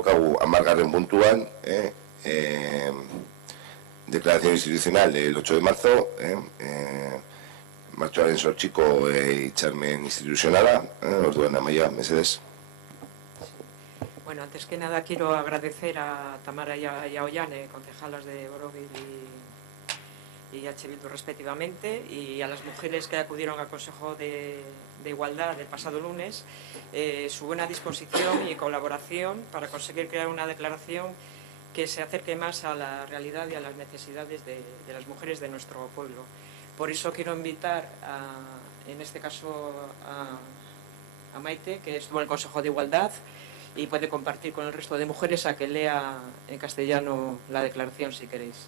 daukagu 10. puntuan, declaración institucional del 8 de marzo, martxoaren 8ko hitzarmen institucionala, orduan amaia, mesedez. Bueno, antes que nada quiero agradecer a Tamara y a Ollane, concejalas de Borobil y H. Bildu respectivamente, y a las mujeres que acudieron al Consejo de Igualdad el pasado lunes, su buena disposición y colaboración para conseguir crear una declaración que se acerque más a la realidad y a las necesidades de las mujeres de nuestro pueblo. Por eso quiero invitar, en este caso, a Maite, que estuvo en el Consejo de Igualdad y puede compartir con el resto de mujeres, a que lea en castellano la declaración, si queréis.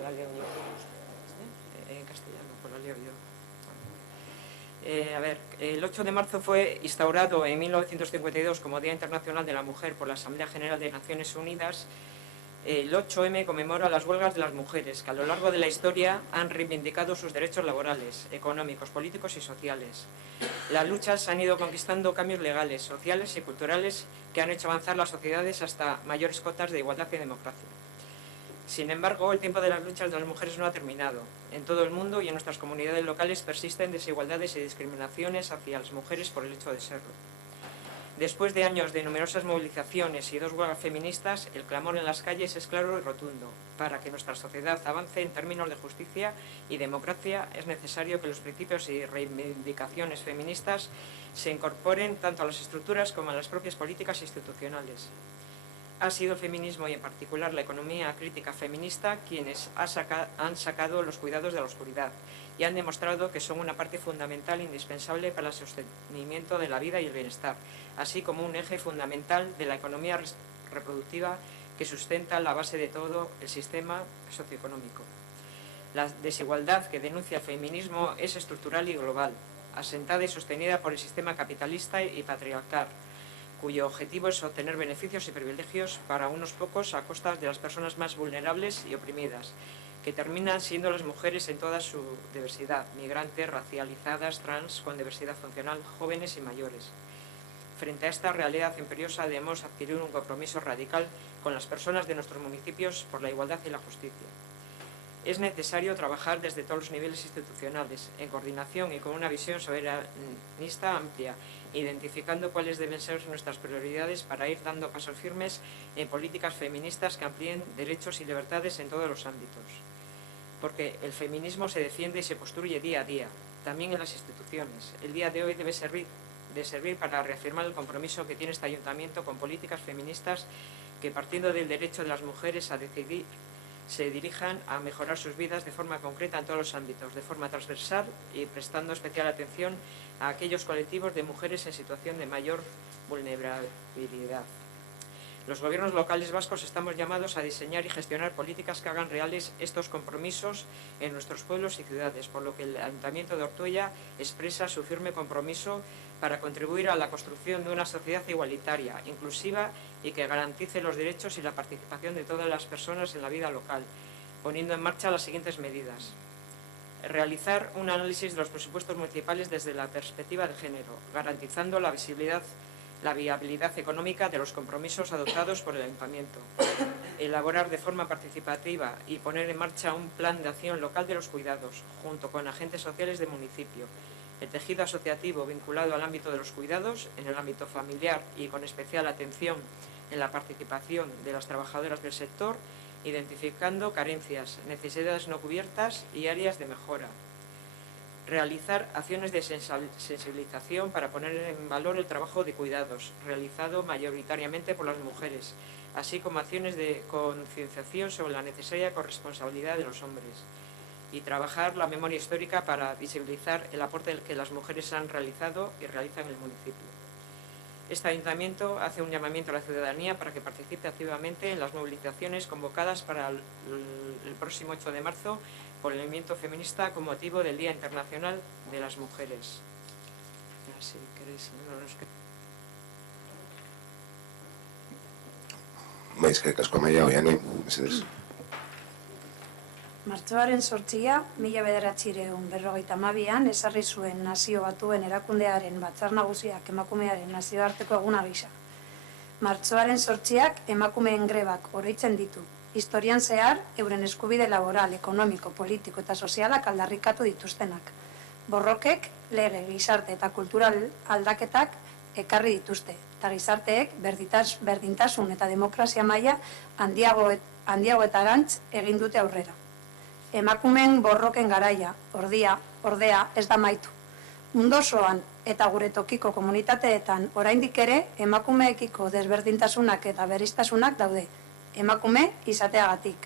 La leo yo en castellano, pues la leo yo. A ver, el 8 de marzo fue instaurado en 1952 como Día Internacional de la Mujer por la Asamblea General de Naciones Unidas. El 8M conmemora las huelgas de las mujeres, que a lo largo de la historia han reivindicado sus derechos laborales, económicos, políticos y sociales. Las luchas han ido conquistando cambios legales, sociales y culturales que han hecho avanzar las sociedades hasta mayores cotas de igualdad y democracia. Sin embargo, el tiempo de las luchas de las mujeres no ha terminado. En todo el mundo y en nuestras comunidades locales persisten desigualdades y discriminaciones hacia las mujeres por el hecho de serlo. Después de años de numerosas movilizaciones y 2 huelgas feministas, el clamor en las calles es claro y rotundo. Para que nuestra sociedad avance en términos de justicia y democracia, es necesario que los principios y reivindicaciones feministas se incorporen tanto a las estructuras como a las propias políticas institucionales. Ha sido el feminismo y en particular la economía crítica feminista quienes han sacado los cuidados de la oscuridad y han demostrado que son una parte fundamental e indispensable para el sostenimiento de la vida y el bienestar, así como un eje fundamental de la economía reproductiva que sustenta la base de todo el sistema socioeconómico. La desigualdad que denuncia el feminismo es estructural y global, asentada y sostenida por el sistema capitalista y patriarcal, cuyo objetivo es obtener beneficios y privilegios para unos pocos a costa de las personas más vulnerables y oprimidas, que terminan siendo las mujeres en toda su diversidad, migrantes, racializadas, trans, con diversidad funcional, jóvenes y mayores. Frente a esta realidad imperiosa debemos adquirir un compromiso radical con las personas de nuestros municipios por la igualdad y la justicia. Es necesario trabajar desde todos los niveles institucionales, en coordinación y con una visión soberanista amplia, identificando cuáles deben ser nuestras prioridades para ir dando pasos firmes en políticas feministas que amplíen derechos y libertades en todos los ámbitos. Porque el feminismo se defiende y se construye día a día, también en las instituciones. El día de hoy debe servir para reafirmar el compromiso que tiene este ayuntamiento con políticas feministas que, partiendo del derecho de las mujeres a decidir, se dirijan a mejorar sus vidas de forma concreta en todos los ámbitos, de forma transversal y prestando especial atención a aquellos colectivos de mujeres en situación de mayor vulnerabilidad. Los gobiernos locales vascos estamos llamados a diseñar y gestionar políticas que hagan reales estos compromisos en nuestros pueblos y ciudades, por lo que el Ayuntamiento de Ortuella expresa su firme compromiso para contribuir a la construcción de una sociedad igualitaria, inclusiva y que garantice los derechos y la participación de todas las personas en la vida local, poniendo en marcha las siguientes medidas. Realizar un análisis de los presupuestos municipales desde la perspectiva de género, garantizando la viabilidad económica de los compromisos adoptados por el Ayuntamiento. Elaborar de forma participativa y poner en marcha un plan de acción local de los cuidados, junto con agentes sociales del municipio. El tejido asociativo vinculado al ámbito de los cuidados, en el ámbito familiar y con especial atención en la participación de las trabajadoras del sector, identificando carencias, necesidades no cubiertas y áreas de mejora. Realizar acciones de sensibilización para poner en valor el trabajo de cuidados, realizado mayoritariamente por las mujeres, así como acciones de concienciación sobre la necesaria corresponsabilidad de los hombres. Y trabajar la memoria histórica para visibilizar el aporte que las mujeres han realizado y realizan en el municipio. Este ayuntamiento hace un llamamiento a la ciudadanía para que participe activamente en las movilizaciones convocadas para el próximo 8 de marzo por el movimiento feminista con motivo del Día Internacional de las Mujeres. Si queréis, Bai, eskerrik asko Amaia, Oiane, mesedez. Martxoaren 8 1952an ezarri zuen Nazio Batuen Erakundearen Batzar Nagusiak emakumearen nazioarteko eguna gisa. Martxoaren 8ak emakumeen grebak oroitzen ditu. Historian zehar, euren eskubide laboral, ekonomiko, politiko eta sozialak aldarrikatu dituztenak. Borrokek, lege, gizarte eta kultural aldaketak ekarri dituzte, eta gizarteek berdintasun eta demokrazia maila handiagoetarantz egin dute aurrera. Emakumeen borroken garaia, ordea, ez da amaitu. Mundu osoan eta gure tokiko komunitateetan oraindik ere emakumeekiko desberdintasunak eta bereiztasunak daude, emakume izateagatik.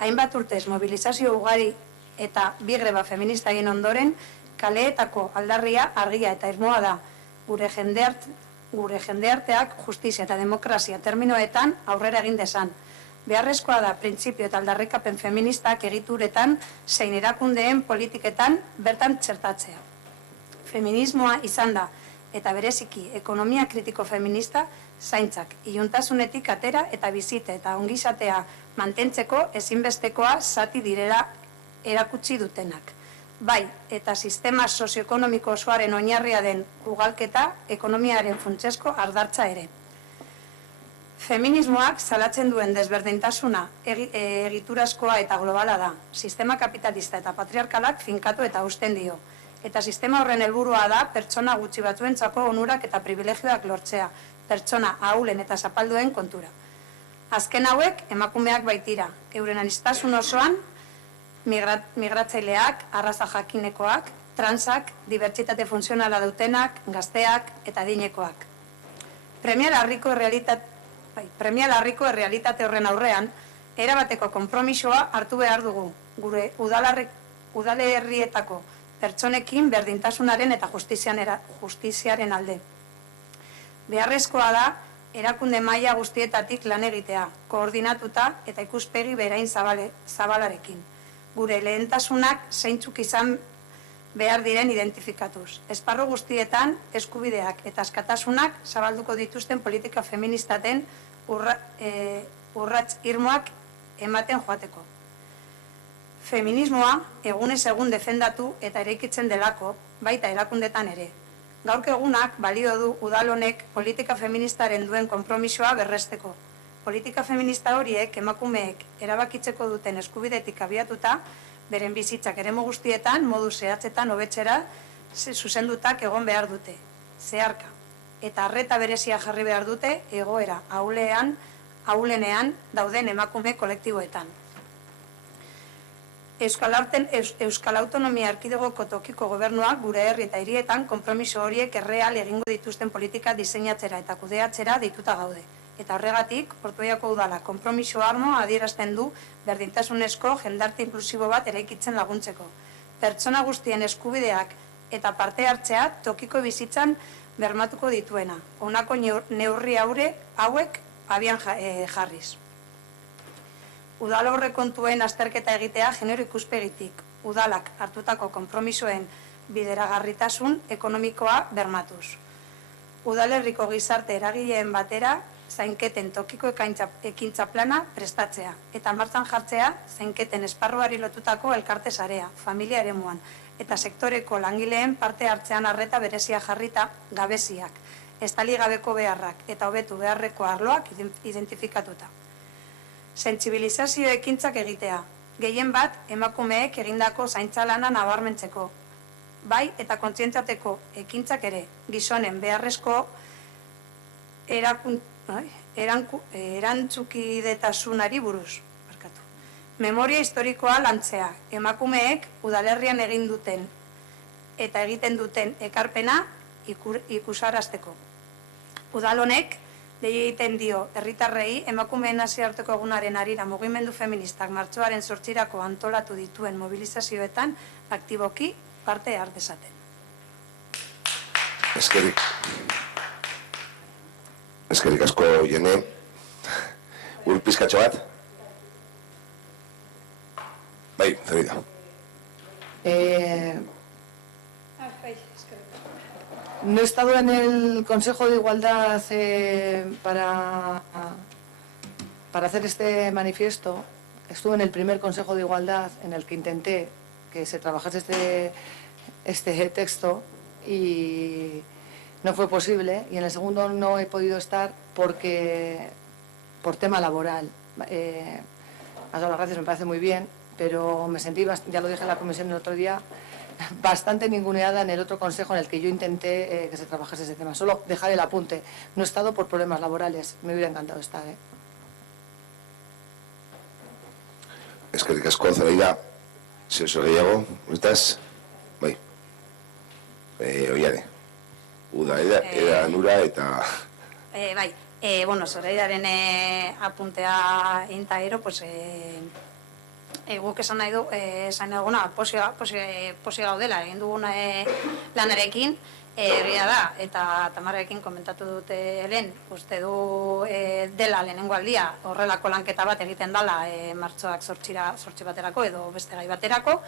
Hainbat urtez mobilizazio ugari eta bi greba feminista egin ondoren, kaleetako aldarria argia eta irmoa da, gure jendearteak justizia eta demokrazia terminoetan aurrera egin dezan. Beharrezkoa da printzipio eta aldarrikapen feministak egituretan zein erakundeen politiketan bertan txertatzea. Feminismoa izan da, eta bereziki ekonomia kritiko feminista, zaintzak, iluntasunetik atera eta bizite eta ongizatea mantentzeko ezinbestekoa zati direla erakutsi dutenak. Bai, eta sistema sozioekonomiko osoaren oinarria den ugalketa ekonomiaren funtsezko ardatza ere. Feminismoak salatzen duen desberdintasuna egiturazkoa eta globala da. Sistema kapitalista eta patriarkalak finkatu eta hausten dio. Eta sistema horren helburua da pertsona gutxi batzuentzako onurak eta privilegioak lortzea, pertsona ahulen eta zapalduen kontura. Azken hauek emakumeak baitira, euren aniztasun osoan migratzaileak, arraza jakinekoak, transak, dibertsitate funtzionala dutenak, gazteak eta adinekoak. Premia larriko errealitate horren aurrean, erabateko konpromisoa hartu behar dugu, gure udalerrietako pertsonekin berdintasunaren eta justiziaren alde. Beharrezkoa da, erakunde maila guztietatik lan egitea, koordinatuta eta ikuspegi berain zabalarekin. Gure lehentasunak zeintzuk izan behar diren identifikatuz. Esparru guztietan eskubideak eta askatasunak zabalduko dituzten politika feministaten urrats irmoak ematen joateko. Feminismoa egunez egun defendatu eta eraikitzen delako, baita erakundetan ere. Gaurko egunak balio du udal honek politika feministaren duen konpromisoa berresteko. Politika feminista horiek emakumeek erabakitzeko duten eskubidetik abiatuta, beren bizitzak eremu guztietan, modu zehatzetan hobetzera zuzendutak egon behar dute, zeharka. Eta arreta berezia jarri behar dute egoera ahulenean dauden emakume kolektiboetan. Euskal Autonomia Erkidegoko tokiko gobernuak gure herri eta hirietan konpromiso horiek erreal egingo dituzten politika diseinatzera eta kudeatzera deituta gaude. Eta horregatik, Ortuellako udala konpromiso armo adierazten du berdintasunezko jendarte inklusibo bat eraikitzen laguntzeko. Pertsona guztien eskubideak eta parte hartzea tokiko bizitzan bermatuko dituena. Honako neurri hauek abian jarriz. Udal aurrekontuen azterketa egitea genero ikuspegitik. Udalak hartutako konpromisoen bideragarritasun ekonomikoa bermatuz. Udalerriko gizarte eragileen batera zainketen tokiko ekintza plana prestatzea eta martxan jartzea zainketen esparruari lotutako elkarte sarea, familia eremuan eta sektoreko langileen parte hartzean arreta berezia jarrita gabeziak, estali gabeko beharrak eta hobetu beharreko arloak identifikatuta. Sentsibilizazio ekintzak egitea, gehien bat emakumeek egindako zaintza lana nabarmentzeko, bai eta kontzientzateko ekintzak ere, gizonen beharrezko erantzukidetasunari buruz. Memoria historikoa lantzea, emakumeek udalerrian egin duten eta egiten duten ekarpena ikusarazteko. Udal honek dei egiten dio herritarrei emakumeen nazioarteko egunaren harira mugimendu feministak martxoaren 8 antolatu dituen mobilizazioetan aktiboki parte har dezaten. Eskerrik asko, Jene. Pizkatxo bat? Bai, Ferida. No he estado en el Consejo de Igualdad para para hacer este manifiesto estuve en el primer Consejo de Igualdad en el que intenté que se trabajase este texto y no fue posible, y en el segundo no he podido estar por tema laboral. Has dado las gracias, me parece muy bien, pero me sentí, ya lo dije en la comisión el otro día, bastante ninguneada en el otro consejo en el que yo intenté que se trabajase ese tema. Solo dejar el apunte, no he estado por problemas laborales, me hubiera encantado estar. Eskerrik asko, Zoraida. Zeo gehiago, urtaz? Bai. Oiane. Uda, eda nura eta... Bai, bueno, Zoraidaren apuntea inta gero, pues, guk esan nahi du, esan eguna, posi gaudela, egin dugun lanarekin, egia da, eta Tamararekin komentatu dute lehen, uste du dela lehenengo aldia, horrelako lanketa bat egiten dela martxoak 8 baterako edo beste gai baterako,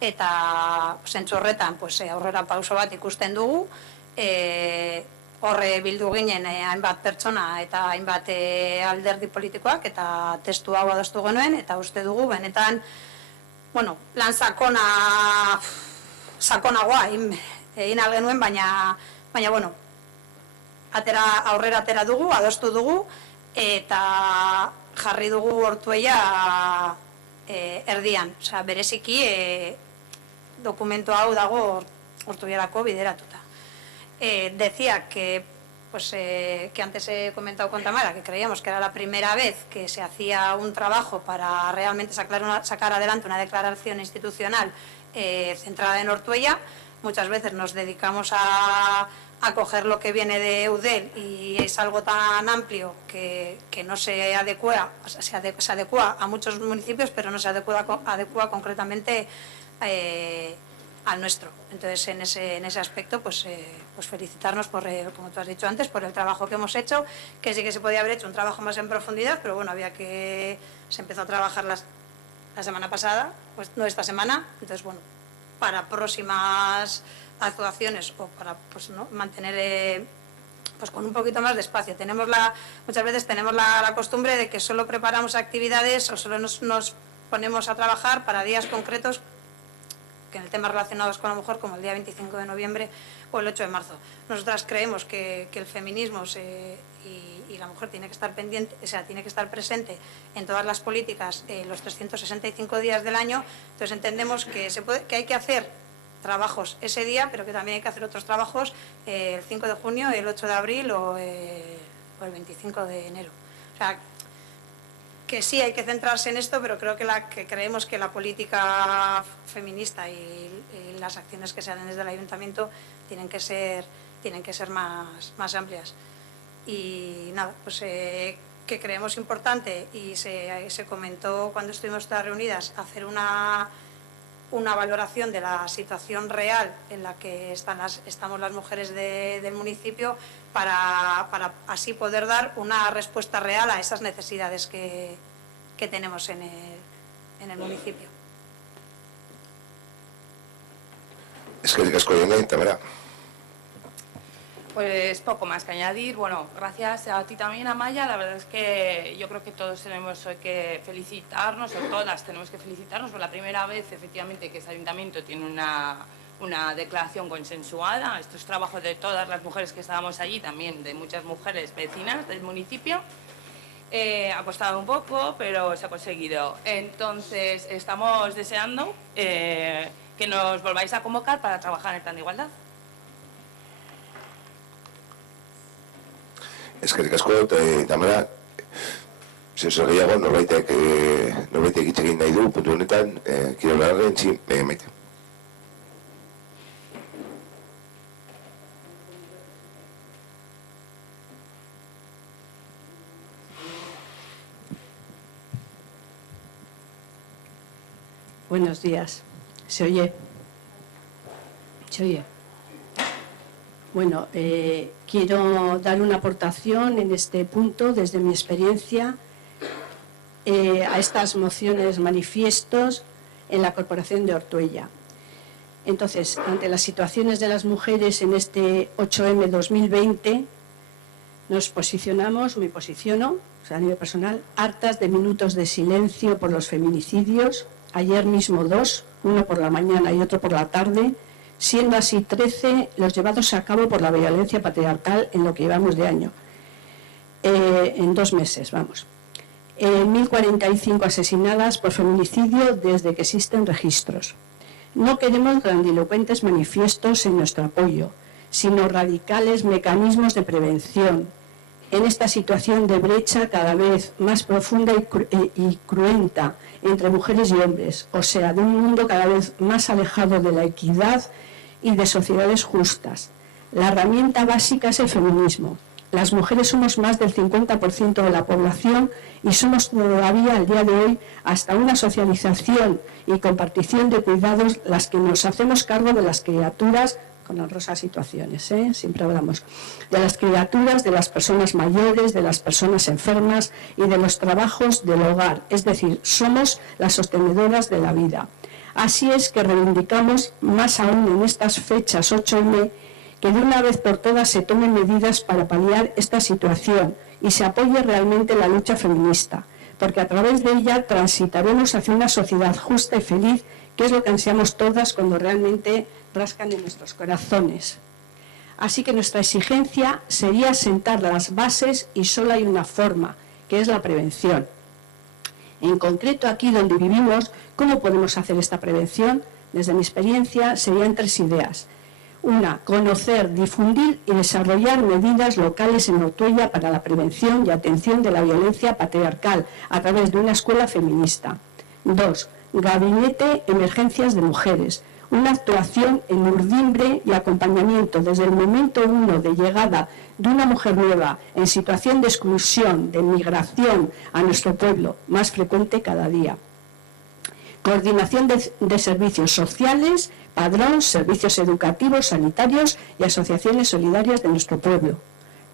eta zentzu horretan aurrera pauso bat ikusten dugu, horre bildu ginen hainbat pertsona eta hainbat alderdi politikoak eta testu hau adostu genuen, eta uste dugu benetan, bueno, lan sakonagoa egin algenuen, baina, bueno, aurrera atera dugu, adostu dugu, eta jarri dugu Ortuella erdian. Osea, bereziki dokumentu hau dago Ortuellarako bideratuta. Decía que antes he comentado con Tamara, que creíamos que era la primera vez que se hacía un trabajo para realmente sacar adelante una declaración institucional centrada en Ortuella. Muchas veces nos dedicamos a coger lo que viene de Eudel y es algo tan amplio que no se adecua, se adecua a muchos municipios, pero no se adecua concretamente al nuestro. Entonces, en ese aspecto, pues felicitarnos por, como tú has dicho antes, por el trabajo que hemos hecho, que sí que se podía haber hecho un trabajo más en profundidad, pero bueno, se empezó a trabajar la semana pasada, pues no esta semana, entonces bueno, para próximas actuaciones o para mantener con un poquito más de espacio. Muchas veces tenemos la costumbre de que solo preparamos actividades o solo nos ponemos a trabajar para días concretos que en el tema relacionados con la mujer, como el día 25 de noviembre o el 8 de marzo. Nosotras creemos que el feminismo y la mujer tiene que estar pendiente, o sea, tiene que estar presente en todas las políticas los 365 días del año. Entonces entendemos que hay que hacer trabajos ese día, pero que también hay que hacer otros trabajos el 5 de junio, el 8 de abril o el 25 de enero. O sea, que sí hay que centrarse en esto, pero creo que creemos que la política feminista y las acciones que se hacen desde el ayuntamiento tienen que ser más amplias. Y nada, pues que creemos importante, y se comentó cuando estuvimos todas reunidas, hacer una valoración de la situación real en la que estamos las mujeres del municipio para así poder dar una respuesta real a esas necesidades que tenemos en el municipio. Eskerrik asko, Oiane, Tamara. Pues poco más que añadir. Bueno, gracias a ti también, Amaya. La verdad es que yo creo que todos tenemos que felicitarnos, o todas tenemos que felicitarnos por la primera vez, efectivamente, que este ayuntamiento tiene una declaración consensuada. Esto es trabajo de todas las mujeres que estábamos allí, también de muchas mujeres vecinas del municipio. Ha costado un poco, pero se ha conseguido. Entonces, estamos deseando que nos volváis a convocar para trabajar en el plan de igualdad. Eskerrik asko, Tamara. Zeo gehiago, norbaitek hitz egin nahi du, puntu honetan, Kirolarren, sí, Maite. Buenos días. ¿Se oye? ¿Se oye? Bueno, quiero dar una aportación en este punto desde mi experiencia a estas mociones manifiestos en la Corporación de Ortuella. Entonces, ante las situaciones de las mujeres en este 8M 2020, Nos posicionamos, me posiciono, o sea, a nivel personal, hartas de minutos de silencio por los feminicidios. Ayer mismo 2, uno por la mañana y otro por la tarde, siendo así 13 los llevados a cabo por la violencia patriarcal en lo que llevamos de año. En 2 meses, vamos. 1.045 asesinadas por feminicidio desde que existen registros. No queremos grandilocuentes manifiestos en nuestro apoyo, sino radicales mecanismos de prevención. En esta situación de brecha cada vez más profunda y cruenta entre mujeres y hombres, o sea, de un mundo cada vez más alejado de la equidad y de sociedades justas. La herramienta básica es el feminismo. Las mujeres somos más del 50% de la población y somos todavía al día de hoy hasta una socialización y compartición de cuidados las que nos hacemos cargo de las criaturas, con honrosas situaciones, siempre hablamos, de las criaturas, de las personas mayores, de las personas enfermas y de los trabajos del hogar, es decir, somos las sostenedoras de la vida. Así es que reivindicamos, más aún en estas fechas 8M, que de una vez por todas se tomen medidas para paliar esta situación y se apoye realmente la lucha feminista, porque a través de ella transitaremos hacia una sociedad justa y feliz, que es lo que ansiamos todas cuando realmente rascan en nuestros corazones. Así que nuestra exigencia sería sentar las bases y solo hay una forma, que es la prevención. En concreto, aquí donde vivimos, ¿cómo podemos hacer esta prevención? Desde mi experiencia, serían 3 ideas. Una, conocer, difundir y desarrollar medidas locales en Ortuella para la prevención y atención de la violencia patriarcal a través de una escuela feminista. 2, gabinete emergencias de mujeres. Una actuación en urdimbre y acompañamiento desde el momento 1 de llegada de una mujer nueva en situación de exclusión, de migración a nuestro pueblo, más frecuente cada día. Coordinación de servicios sociales, padrón, servicios educativos, sanitarios y asociaciones solidarias de nuestro pueblo.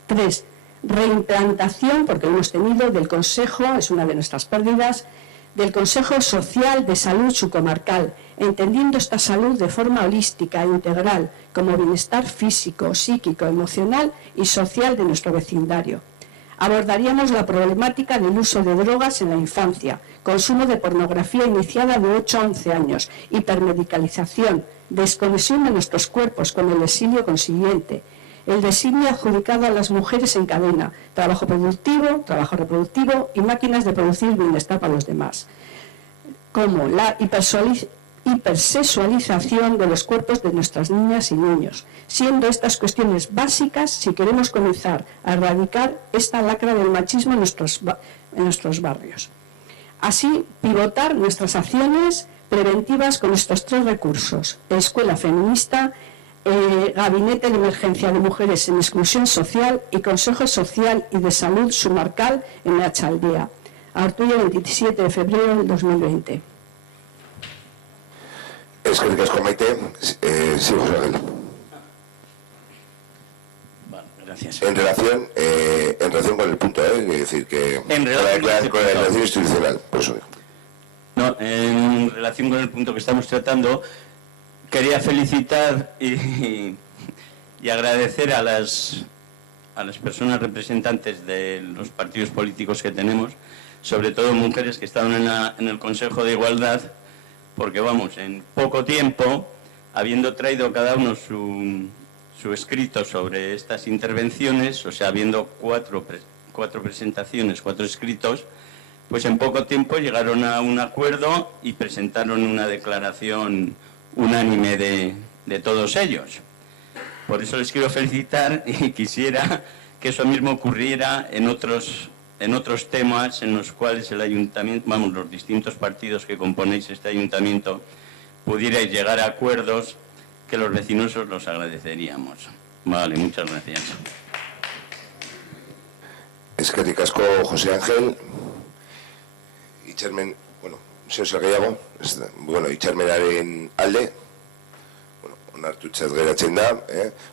3. Reimplantación, porque lo hemos tenido, del Consejo, es una de nuestras pérdidas, del Consejo Social de Salud Subcomarcal, entendiendo esta salud de forma holística e integral, como bienestar físico, psíquico, emocional y social de nuestro vecindario. Abordaríamos la problemática del uso de drogas en la infancia, consumo de pornografía iniciada de 8 a 11 años, hipermedicalización, desconexión de nuestros cuerpos con el exilio consiguiente, el designio adjudicado a las mujeres en cadena, trabajo productivo, trabajo reproductivo y máquinas de producir bienestar para los demás, como la hipersexualización de los cuerpos de nuestras niñas y niños, siendo estas cuestiones básicas si queremos comenzar a erradicar esta lacra del machismo en nuestros barrios. Así, pivotar nuestras acciones preventivas con estos 3 recursos: escuela feminista, gabinete de emergencia de mujeres en exclusión social y Consejo Social y de Salud Subcomarcal en Meatzaldea. Ortuella, 27 de febrero del 2020. Eskerrik asko, Maite. Sí, José Ángel. Bueno, gracias. En relación con el punto, es decir, que En relación con la relación institucional, por eso digo. No, en relación con el punto que estamos tratando, quería felicitar y agradecer a las personas representantes de los partidos políticos que tenemos, sobre todo mujeres que estaban en el Consejo de Igualdad, porque vamos, en poco tiempo, habiendo traído cada uno su escrito sobre estas intervenciones, o sea, habiendo cuatro presentaciones, 4 escritos, pues en poco tiempo llegaron a un acuerdo y presentaron una declaración unánime de todos ellos. Por eso les quiero felicitar y quisiera que eso mismo ocurriera en otros temas en los cuales el ayuntamiento, vamos, los distintos partidos que componéis este ayuntamiento, pudierais llegar a acuerdos que los vecinos os los agradeceríamos. Vale, muchas gracias. Eskerrik asko, José Ángel. Itxarmen, zehose gehiago, itxarmenaren alde, onartutzat geratzen da,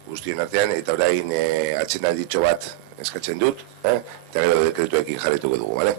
guztion artean, eta orain atxenalditxo bat eskatzen dut, eta gero dekretuekin jarretuko dugu, bale?